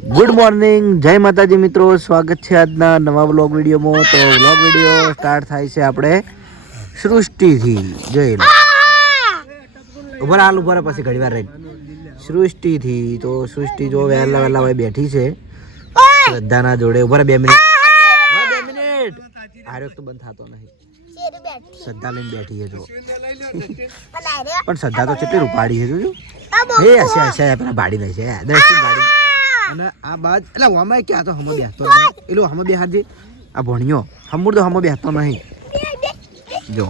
Good morning, જય માતાજી મિત્રો. સ્વાગત છે આજના નવા વ્લોગ વિડીયોમાં. તો વ્લોગ વિડીયો સ્ટાર્ટ થાય છે આપણે સૃષ્ટિથી. જોઈ લો ઉભા હાલ ઉભા પછી ઘડી વાર રહી સૃષ્ટિથી. તો સૃષ્ટિ જો વહેલા વહેલા ભાઈ બેઠી છે શ્રદ્ધાના જોડે. ઉભા 2 મિનિટ 2 મિનિટ. આર્યો તો બંધ થતો નહીં. શ્રદ્ધા લઈને બેઠી છે જો. પણ શ્રદ્ધા તો કેટલી રૂપાડી છે જોજો. એ હશે હશે પેલા બાડી નહીં છે દર્શન બાડી. અને આ બાદ એટલે હમણાં ક્યાં તો હમો બેસતો એલો હમો બેહારજી. આ ભણ્યો હમુર તો હમો બેસતો નહીં. જો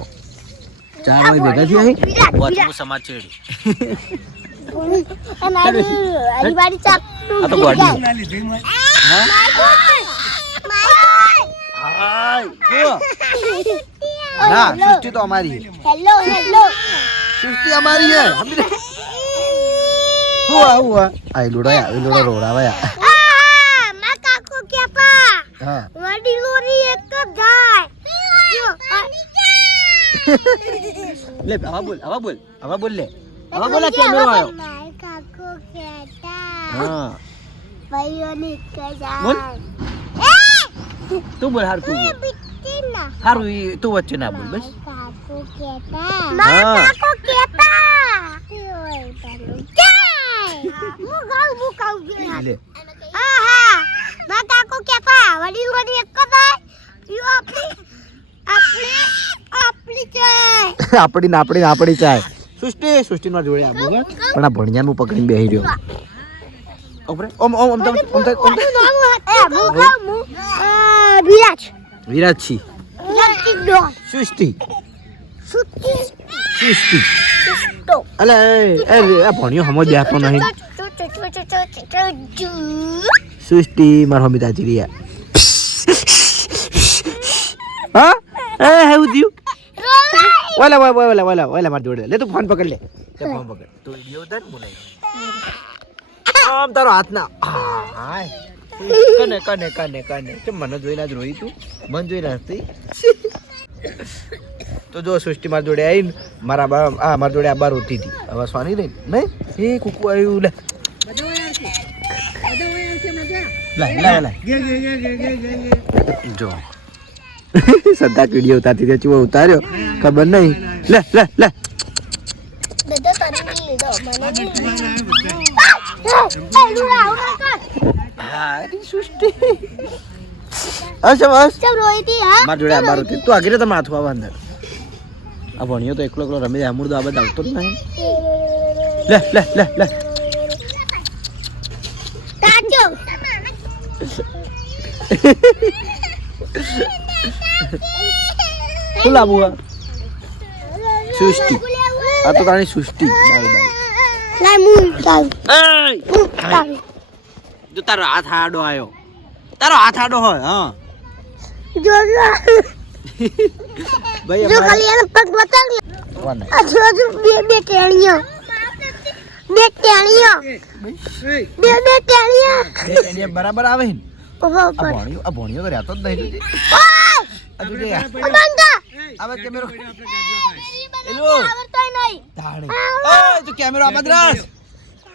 4 વાગે ભેગા થયા અહીં વાતનું સમાજ છેડી. આ તો ગોડી હા ના સૃષ્ટિ તો અમારી છે. હેલો હેલો સૃષ્ટિ અમારી છે. હુઆ હુઆ આઈ લોડા રોડાવા માં કાકો કેપા હા વડી લોરી એક જ જાય લે આવા બોલ લે આવા બોલા કેમેરો આવ્યો કાકો કેટા હા ભાઈઓ ની કજા બોલ તું બોલ હાર તું હારું તું વચ્ચે ના બોલ બસ કાકો કેટા માં કાકો કેટા આપણી ચાય સૃષ્ટિ માં જોડે આવું પણ આ ભણિયાનું પકડીને બેહી રહ્યો. વિરાજ છી સૃષ્ટિ અલે આ ભણ્યો હમો બેસતો નહીં. સૃષ્ટિ માર હમી તાજી રહ્યા હા એ હેવું થયું ઓલા માર જોડે લે તું ફોન પકડ લે ફોન પકડ તું વિડિયો ઉતાર બોલાય આમ તારો હાથ ના હાય કને કે મને જોઈને જ રોઈ તું મન જોઈને હસતી. તો જો સૃષ્ટિ માર જોડે આવીને મારા જોડે આ બાર હોતી હતી. હવે સ્વાની રહી નહીં એ કુકુ આવ્યું લે જો સદા વિડીયો ઉતારતી હતી ચુઓ ઉતાર્યો ખબર નહીં લે સૃષ્ટિ માર જોડે આ બાર હોતી તું આગળ તો માથું આવા અંદર. આ ભણ્યો તો એકલો રમે અમૂર તો આ બધા આવતો જ નહીં. લે શું લાવું સૃષ્ટિ આ તો તારી સૃષ્ટિ જો તારો હાથ આડો હોય હા ભાઈ જો ખાલી એનો પગ બતાવ આ જો બે ટેણીઓ બરાબર આવે ને આ ભણ્યો તો રહેતો જ નહીં. કેમેરો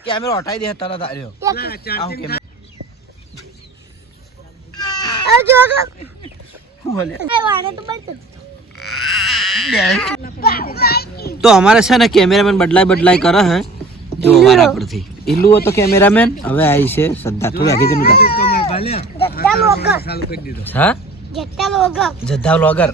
કેમેરો હટાઈ દે તરત આવ્યો. તો અમારે છે ને કેમેરામેન બદલાય કરે હે જો અમારા પરથી ઈલું હતો કેમેરામેન. હવે આવી છે શ્રદ્ધા થોડી આગળ જમી હા જદ્દા વ્લોગર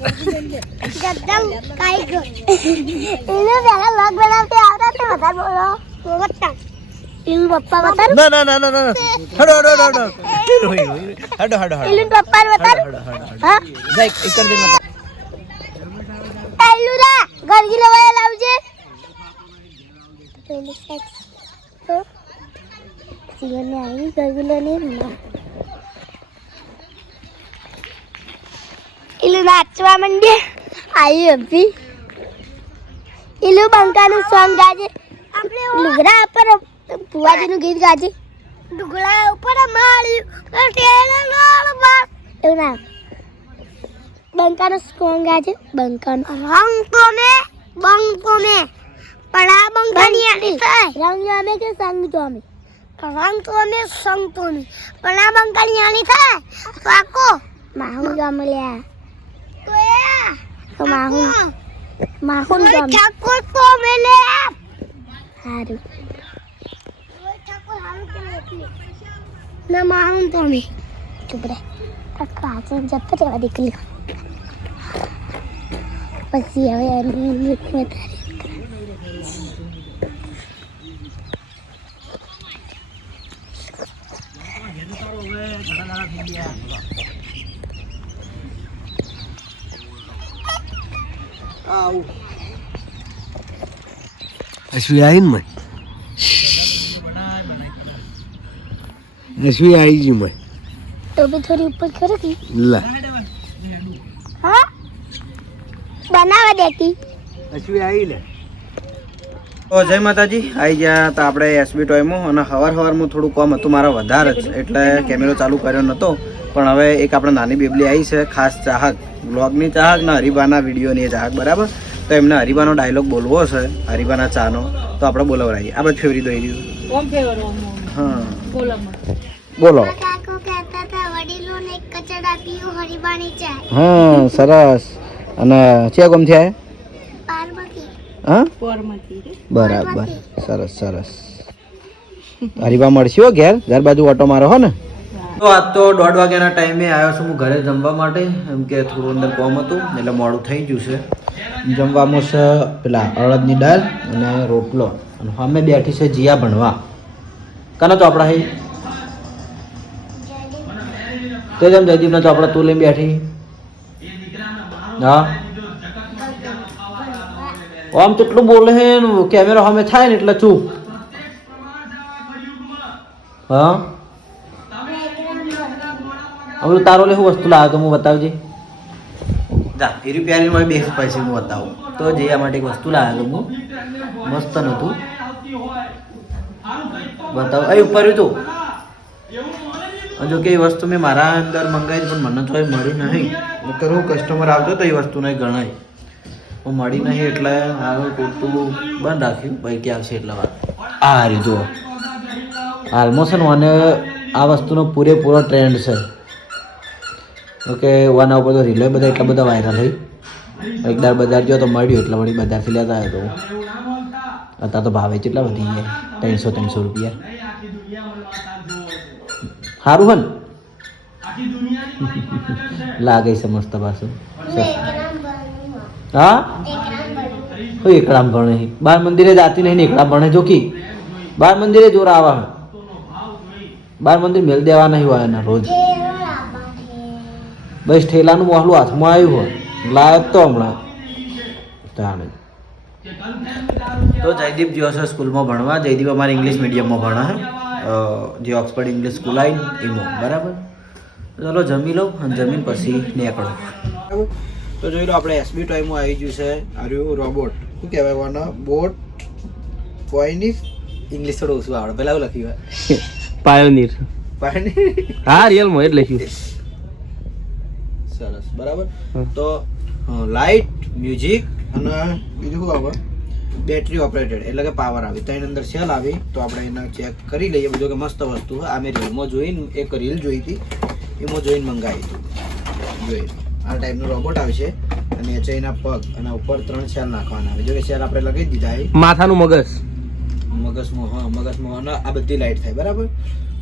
નાચવા માંડે આવી અભી બંકાનું સોંગ ગાજે આપણે લુગડા પર ભુવાજીનું ગીત ગાજે લુગડા ઉપર એવું ના બંકાનું સોંગ ગાજે બંકાનું રંગ તો પણ આ બંકાની રંગ જામે કે સંગ જામે રંગ તો ને સંગ તો નહીં પણ આ બંકાની આની થાય પાકો માહુન ગામે લ્યા તો એ માહુન ગામે ઠાકોર તો મેલે હારું ઠાકોર હારું કે એટલે ના માહુન તો મે ચૂપ રે કાચે જપ રેવા દીકરી પછી હવે અની મેં અશ્વી આવી ને મેં અશ્વી આવી ગઈ મેં तो भी थोड़ी ऊपर करेगी ला हाँ बनावा देती અશ્વી આવી લે તો જય માતાજી આવી ગયા તો આપણે એસબી ટોયમાં અને હવારમાં થોડું કામ હતું મારા વધારે જ એટલે કેમેરો ચાલુ કર્યો નહોતો પણ હવે એક આપણે નાની બેબલી આવી છે ખાસ ચાહક બ્લોગની ચાહક ને હરિબાના વિડીયોની ચાહક બરાબર તો એમને હરિબાનો ડાયલોગ બોલવો છે હરિબાના ચાનો તો આપણે બોલાવરાઈએ આ બધું ફેવરી દઈ દીધું હા બોલો કાકો કહેતા હતા વડીલોને એક કચડા પીવું હરિબાની ચાય હા સરસ અને છે ગમ છે પાર્વતી હા બરાબર સરસ સરસ હરિબા મળશે ઘેર ઘર બાજુ ઓટો મારો હો ને તો આજ તો 1:30 વાગ્યાના ટાઈમે આવ્યો છું હું ઘરે જમવા માટે એમ કે થોડું અંદર કોમ હતું એટલે મોડું થઈ ગયું છે જમવામાં છે પેલા અડદની દાળ અને રોટલો અને અમે બેઠી છે જીયા ભણવા કને તો આપણા હે તો જેમ જયદીપને તો આપણે તું લઈને બેઠી હા આમ કેટલું બોલે હે કેમેરો સામે થાય ને એટલે ચૂપ હા હવે તારો લે હું વસ્તુ લાવે તો હું બતાવજે જા એ રૂપિયા મારે 2 પૈસે હું બતાવું તો જયા માટે એક વસ્તુ લાવે તો હું મસ્ત નતું બતાવ એ ઉપર તું જો કે એ વસ્તુ મેં મારા અંદર મંગાવી પણ મને તો એ મળી નહીં કરું કસ્ટમર આવતો તો એ વસ્તુ નહીં ગણાય હું મળી નહીં એટલે હારું પૂરતું બંધ રાખ્યું ભાઈ કે આવશે એટલે વાત આ હારી જુઓ હાલમાં છે ને મને આ વસ્તુનો પૂરેપૂરો ટ્રેન્ડ છે ઓકે વાના ઉપર તો રીલો બધા એટલા બધા વાયરલ થઈ એકદાર બજાર ગયો તો મળ્યું એટલે વળી બજારથી લેતા આવ્યો તો અત્યારે તો ભાવે કેટલા વધી ગયા 300 રૂપિયા સારું હન લાગે છે મસ્ત પાછું હા કોઈ એકડામ ભણે બાર મંદિરે જાતી નહીં એકડા ભણે જોકી બાર મંદિરે જોર આવા બાર મંદિર મેલ દેવા નહીં હોય એના રોજ બસ ઠેલાનું મોહલું હાથમાં આવ્યું હોય લાયક તો હમણાં તાણે તો જયદીપ જ્યો છે સ્કૂલમાં ભણવા જયદીપ અમારે ઇંગ્લિશ મીડિયમમાં ભણે જે ઓક્સફર્ડ ઇંગ્લિશ સ્કૂલ આવી એમાં બરાબર ચલો જમી લઉં અને જમીન પછી નીકળો તો જોઈ લો આપણે એસબી ટોયમાં આવી ગયું છે આર્યું રોબોટ શું કહેવાય વાના બોટ પોઈનિસ ઇંગ્લિશ થોડું ઓછું આવડે પેલા એવું લખ્યું હોય પાયોનીર હા રિયલમાં એટલે લખ્યું સરસ બરાબર તો લાઇટ મ્યુઝિક અને બીજું શું આવે બેટરી ઓપરેટેડ એટલે કે પાવર આવી તો એની અંદર સેલ આવી તો આપણે એને ચેક કરી લઈએ બધું કે મસ્ત વસ્તુ આ મેં રીલમાં જોઈને એક રીલ જોઈ હતી એમાં જોઈને મંગાવી હતું જોઈ આ ટાઈપનું રોબોટ આવશે અને એના પગ અને ઉપર 3 સેલ નાખવાના આવે જો કે સેલ આપણે લગાવી દીધા એ માથાનું મગજ મગજમાં અને આ બધી લાઇટ થાય બરાબર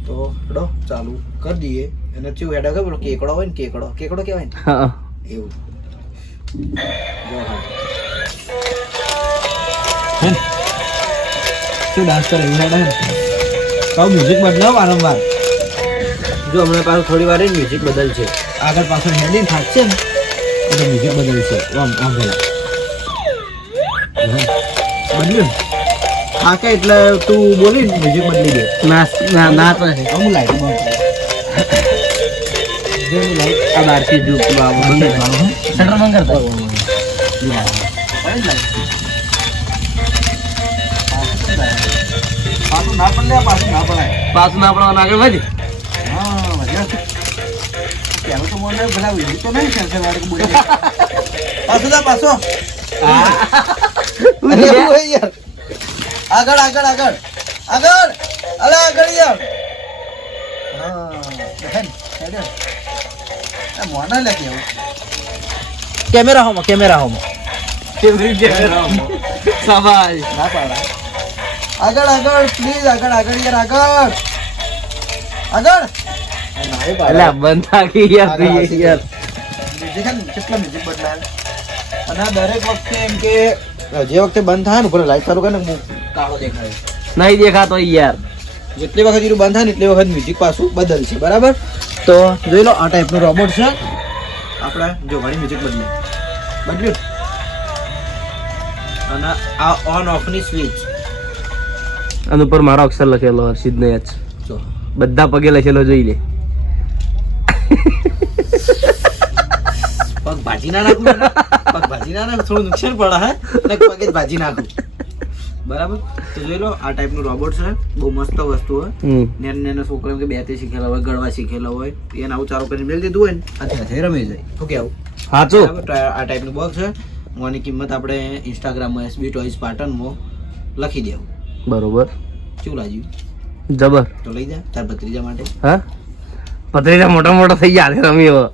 તો હડો ચાલુ કરી દઈએ અને કેવું હેડા ખબર કેકડો હોય ને કેકડો કહેવાય ને હા એવું શું ડાન્સ કરે કહું મ્યુઝિક બદલાવ વારંવાર જો હમણાં પાછું થોડી વાર મ્યુઝિક બદલશે આગળ પાછળ હેડી થાકશે ને એટલે મ્યુઝિક બદલશે આમ પેલા બદલ્યું થાકે એટલે તું બોલી મ્યુઝિક બદલી દે ના તો અમુક લાઈટ આ બારથી જો બંધ શટર બંધ કરતા પાછું ના પડે પાછું ના પડાય પાછું ના પડવાનું આગળ વધી હા મજા કેમ તો મને ભલા વિડિયો તો નહીં છે વાળે બોલે પાછો આગળ અલા આગળ યાર હા બહેન હેડે આ મોના લે કેવું કેમેરા હોમાં શાબાશ ના પાડા આગળ પ્લીઝ આગળ યાર આગળ અલા બંધ થાકી યાર તું યાર મ્યુઝિક હે ને કેટલા મ્યુઝિક બદલાય અને આ દરેક વખતે એમ કે જે વખતે બંધ થાય ને ઉપર લાઈટ ચાલુ કરે ને હું કાળો દેખાય નહીં દેખાતો યાર જેટલી વખત એનું બંધ થાય ને એટલી વખત મ્યુઝિક પાછું બદલશે બરાબર તો જોઈ લો આ ટાઈપનું રોબોટ છે આપણે જો ઘણી મ્યુઝિક બદલ્યું અને આ ઓન ઓફ ની સ્વિચ આના ઉપર મારો અક્ષર લખેલો હર્ષિદ ને યાદ જો બધા પગે લખેલો જોઈ લે પગ ભાજી ના નાખું થોડું નુકસાન પડે હે ને પગે જ ભાજી નાખું બરાબર તો જોઈ લો આ ટાઈપનું રોબોટ છે બહુ મસ્ત વસ્તુ હોય નાના છોકરા કે બેતે શીખેલા હોય ગળવા શીખેલા હોય એને આવું ચાલુ કરીને મેળ દીધું હોય ને અત્યારે રમી જાય શું કેવું સાચું આ ટાઈપનું બોક્સ છે આની કિંમત આપણે ઇન્સ્ટાગ્રામમાં એસબી ટોયઝ પાટણમાં લખી દેવું બરોબર શું લાગ્યું જબર તો લઈ જા તાર ભત્રીજા માટે હા પતરીજા મોટા થઈ ગયા છે રમી હવે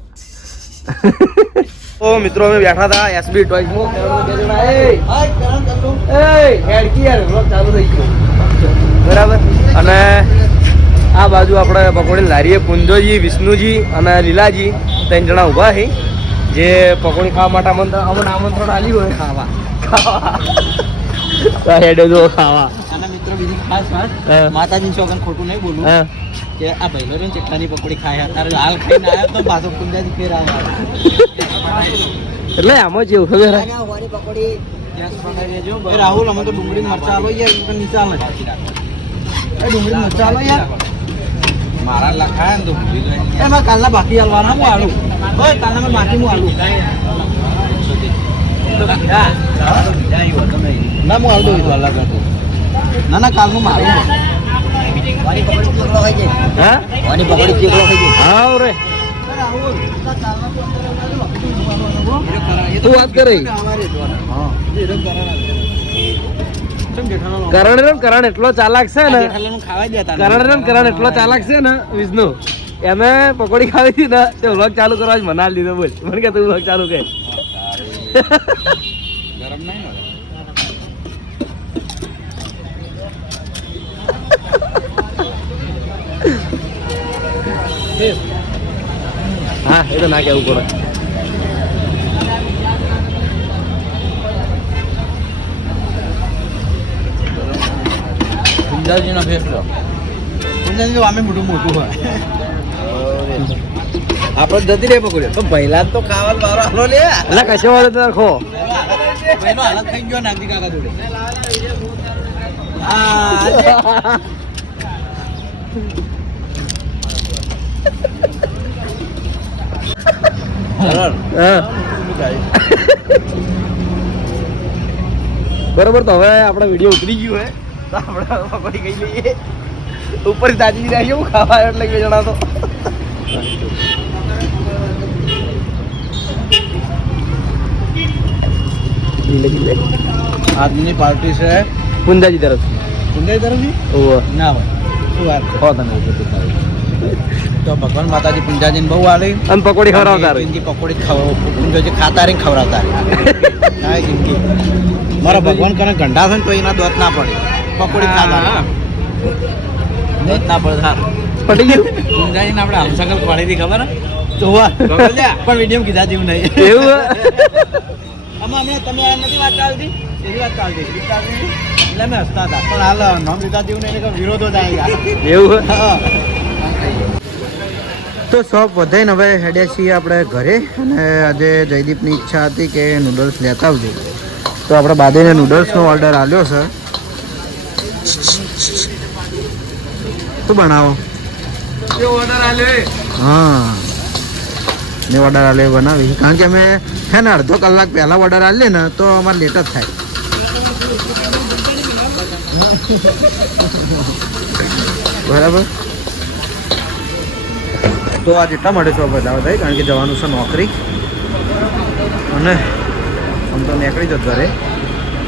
તો મિત્રો અમે બેઠા હતા એસબી ટોયઝ માં ચાલુ થઈ ગયો બરાબર અને આ બાજુ આપણે પકોડી લારીએ પુંજોજી વિષ્ણુજી અને લીલાજી 3 જણા ઊભા છે જે પકોડી ખાવા માટે અમને આમંત્રણ આપ્યું હોય ખાવા હેડે જો ખાવા આના મિત્રો બીજી ખાસ વાત માતાજી ચોકન ખોટું નહીં બોલું કે આ ભાઈલો ને ચટણી પકોડી ખાયા તારે હાલ ખાઈને આવ્યો તો પાછો કુંજાજી ફેર એટલે આમાં જેવું ખબર પકોડી રાહુલ અમે તો ડુંગળી મરચા આલો યાર નીચે આલો ડુંગળી મરચા આલો યાર મારા લખાય ને તો એમાં કાલના બાકી આલવાના હું આલું ઓય કાલના બાકી હું આલું ના હું આલતો વાલા કરતો ના કાલનું મારું વારી પકોડી ચીકલો ખાઈ જાય હા વારી પકોડી ચીકલો ખાઈ જાય હા રે તું વાત કરે કરણ એટલો ચાલાક છે ને કરણ એટલો ચાલાક છે ને વિષ્ણુ એને પકોડી ખાવી હતી ને તે વ્લોગ ચાલુ કરવા જ મના લીધો બોલ મને કે તું વ્લોગ ચાલુ કર ગરમ નહીં હા એ તો ના કેવું પડે કુંજાજીનો ફેસલો કુંજાજી આમે મોટું હોય આપણે જતી રે પકડ્યો તો પહેલા તો ખાવાનું મારો હાલો લે એટલે કશો વાળો તો રાખો પહેલો હાલત થઈ ગયો નામજી કાકા જોડે બરોબર તો હવે આપડે વિડીયો ઉતરી ગયો હે તો આપણે પકોડી ખાઈ લઈએ ઉપર તાજી રહ્યા હું ખાવા એટલે બે જણા તો આજની પાર્ટી છે પુંજાજી તરફ કુંજાજી તરફથી ઓહો ના હોય શું વાત હો તમે તો ભગવાન માતાજી પુંજાજીને બહુ આલે અને પકોડી ખવડાવતા રહે જિંદગી પકોડી પુંજાજી ખાતા રહીને ખવડાવતા રહે હા જિંદગી મારા ભગવાન કરે ગંડા છે ને તો એના દોત ના પડે પકોડી ખાતા દોત ના પડે હા પડી ગયું પુંજાજીને આપણે હમસકલ ખવાડી હતી ખબર તો પણ વિડીયો કીધા જેવું નહીં એવું આમાં હમણાં તમે નથી વાત ચાલતી એવી વાત ચાલતી એટલે મેં હસતા હતા પણ હાલ નામ લીધા જેવું નહીં વિરોધો થાય એવું તો શોપ વધાઈને હવે હેડ્યા છીએ આપણે ઘરે અને આજે જયદીપની ઈચ્છા હતી કે નૂડલ્સ લેતા આવજો તો આપણે બાદીને નૂડલ્સનો ઓર્ડર આપ્યો છે શું બનાવો હા મેં ઓર્ડર આલ્યો બનાવી કારણ કે અમે છે ને અડધો કલાક પહેલાં ઓર્ડર આલીએ ને તો અમારે લેટ જ થાય બરાબર તો આજ એટલા માટે શોપ બતાવો થાય કારણ કે જવાનું છે નોકરી અને આમ તો નીકળી જતો ઘરે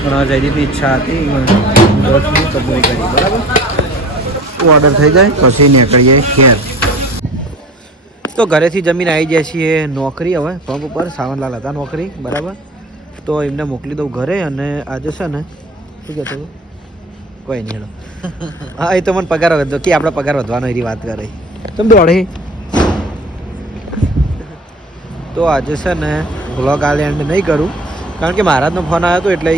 પણ જયદીપની ઈચ્છા હતી દોસ્તની કબૂલી કરી બરાબર ઓર્ડર થઈ જાય પછી નીકળીએ ઘેર. તો ઘરેથી જમીન આવી જાય છીએ નોકરી, હવે પંપ ઉપર સાવનલાલ હતા નોકરી, બરાબર. તો એમને મોકલી દઉં ઘરે. અને આજે છે ને શું કહેતો કોઈ નહીં હેલો. હા એ તો મને પગાર વધો કે આપણે પગાર વધવાનો એની વાત કરે તમે દોડે. તો આજે છે ને વ્લોગ આલે એન્ડ નહીં કરું, કારણ કે મહારાજનો ફોન આવ્યો હતો એટલે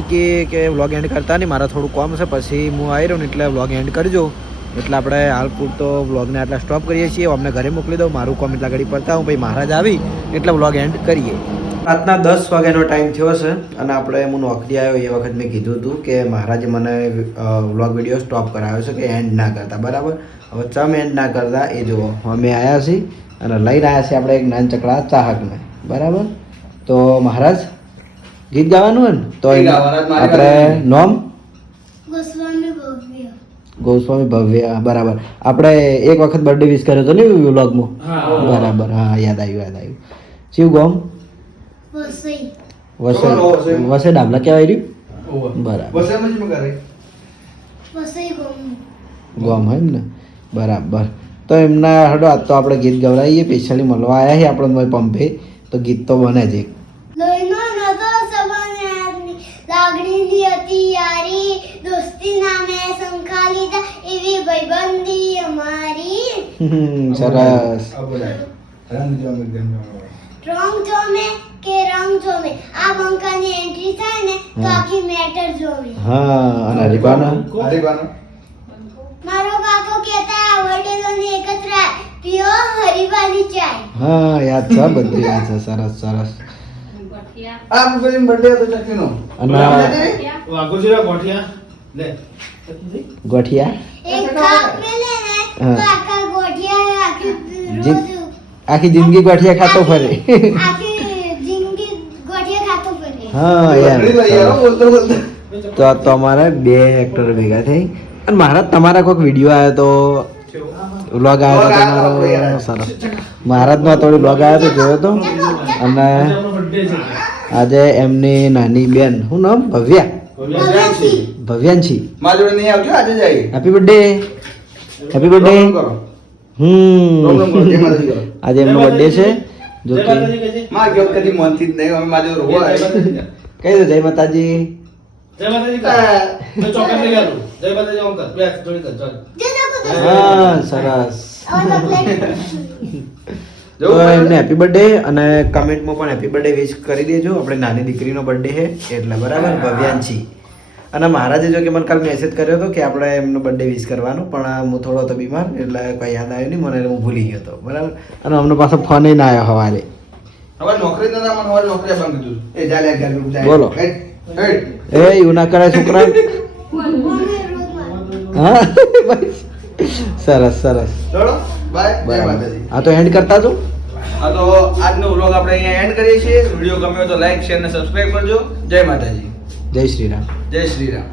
કે વ્લોગ એન્ડ કરતા નહીં, મારા થોડું કામ છે, પછી હું આવી રહ્યો ને એટલે વ્લોગ એન્ડ કરજો. એટલે આપણે હાલ પૂરતો વ્લોગને આટલા સ્ટોપ કરીએ છીએ. અમને ઘરે મોકલી દઉં, મારું કામ એટલા ઘડી પડતા હું, પછી મહારાજ આવી એટલે વ્લોગ એન્ડ કરીએ. રાતના 10 વાગ્યાનો ટાઈમ થયો છે અને આપણે હું નોકરી આવ્યો એ વખત મેં કીધું હતું કે મહારાજે મને વ્લોગ વિડીયો સ્ટોપ કરાવ્યો છે કે એન્ડ ના કરતા, બરાબર. હવે ચમ એન્ડ ના કરતા એ જુઓ, અમે આવ્યા છીએ અને લઈને આવ્યા છીએ આપણે એક નાન ચકડા ચાહકને, બરાબર. તો મહારાજ ગીત ગાવાનું હોય ને તો આપણે નોમ ગોસ્વામી ભવ્ય, બરાબર. આપણે એક વખત બર્થડે વિશ કર્યો હતો ને વ્લોગમાં, બરાબર. હા યાદ આવ્યું. શિવ ગોમ વસે ડાબલા કહેવાય રહ્યું, બરાબર. ગોમ હોય ને, બરાબર. તો એમના હડો આજ તો આપણે ગીત ગવડાવીએ, સ્પેશિયલી મળવા આવ્યા છીએ આપણે પંપે, તો ગીત તો બને જ એક. લાગણીની હતી યારી, દોસ્તી નામે સંખાલી એવી ભાઈબંધી અમારી. સરસ. રંગ જોમે કે રંગ જોમે, આ બંકાની એન્ટ્રી થાય ને તો આખી મેટર જોમે. હા. અને હરીબાનો મારો કાકો કહેતા વડીલોની એકત્ર પીઓ હરીબાની ચાય. હા યાદ છે, બધું યાદ છે. સરસ સરસ. આ મુકરીન બર્થડે હતો ચકીનો. અને વાગોજીરા ગોઠિયા લે ગોઠિયા એક કાપ મેલે ને તો આખા ગોઠિયા આખી જિંદગી ગોઠિયા ખાતો ફરે. આખી જિંદગી ગોઠિયા ખાતો ફરે. હા યાર. તો આ તો અમારે 2 એક્ટર ભેગા થઈ. અને મહારાજ તમારા કોઈક વિડીયો આવ્યો તો, વ્લોગ આવ્યો તો તમારો, સરસ. મહારાજનો થોડો વ્લોગ આવ્યો તો જોયો તો. અને આજે એમની નાની બેન, શું નામ? Bhavyanshi. Happy birthday. Happy birthday. આજે એમનો બર્થડે છે. જો કે કહી દો જય માતાજી. હા સરસ. તો એમને હેપી બર્થડે. અને કમેન્ટમાં પણ હેપી બર્થડે વિશ કરી દેજો. આપણે નાની દીકરીનો બર્થડે છે એટલે, બરાબર. ભવ્યાંશી. અને મહારાજે જો કે મને કાલ મેસેજ કર્યો હતો કે આપણે એમનો બર્થડે વિશ કરવાનો, પણ હું થોડો હતો બીમાર એટલે કંઈ યાદ આવ્યું નહીં મને, એટલે હું ભૂલી ગયો હતો, બરાબર. અને અમને પાછો ફોન ના આવ્યો સવારે. બોલો એ એવું ના કરે છોકરા. હા સરસ સરસ. હા તો એન્ડ કરતા છો. હા તો આજનો વ્લોગ આપણે અહીંયા એન્ડ કરીએ છીએ. વિડીયો ગમ્યો તો લાઈક, શેર અને સબસ્ક્રાઇબ કરજો. જય માતાજી. જય શ્રી રામ. જય શ્રી રામ.